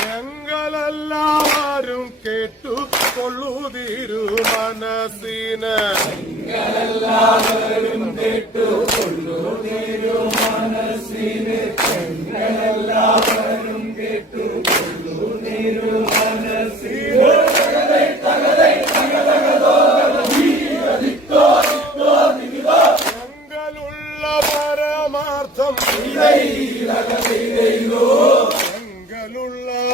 ഞങ്ങളെല്ലാവരും കേട്ടു കൊള്ളു തീരു മനസ്സിന്. ഞങ്ങളുള്ള പരമാർത്ഥം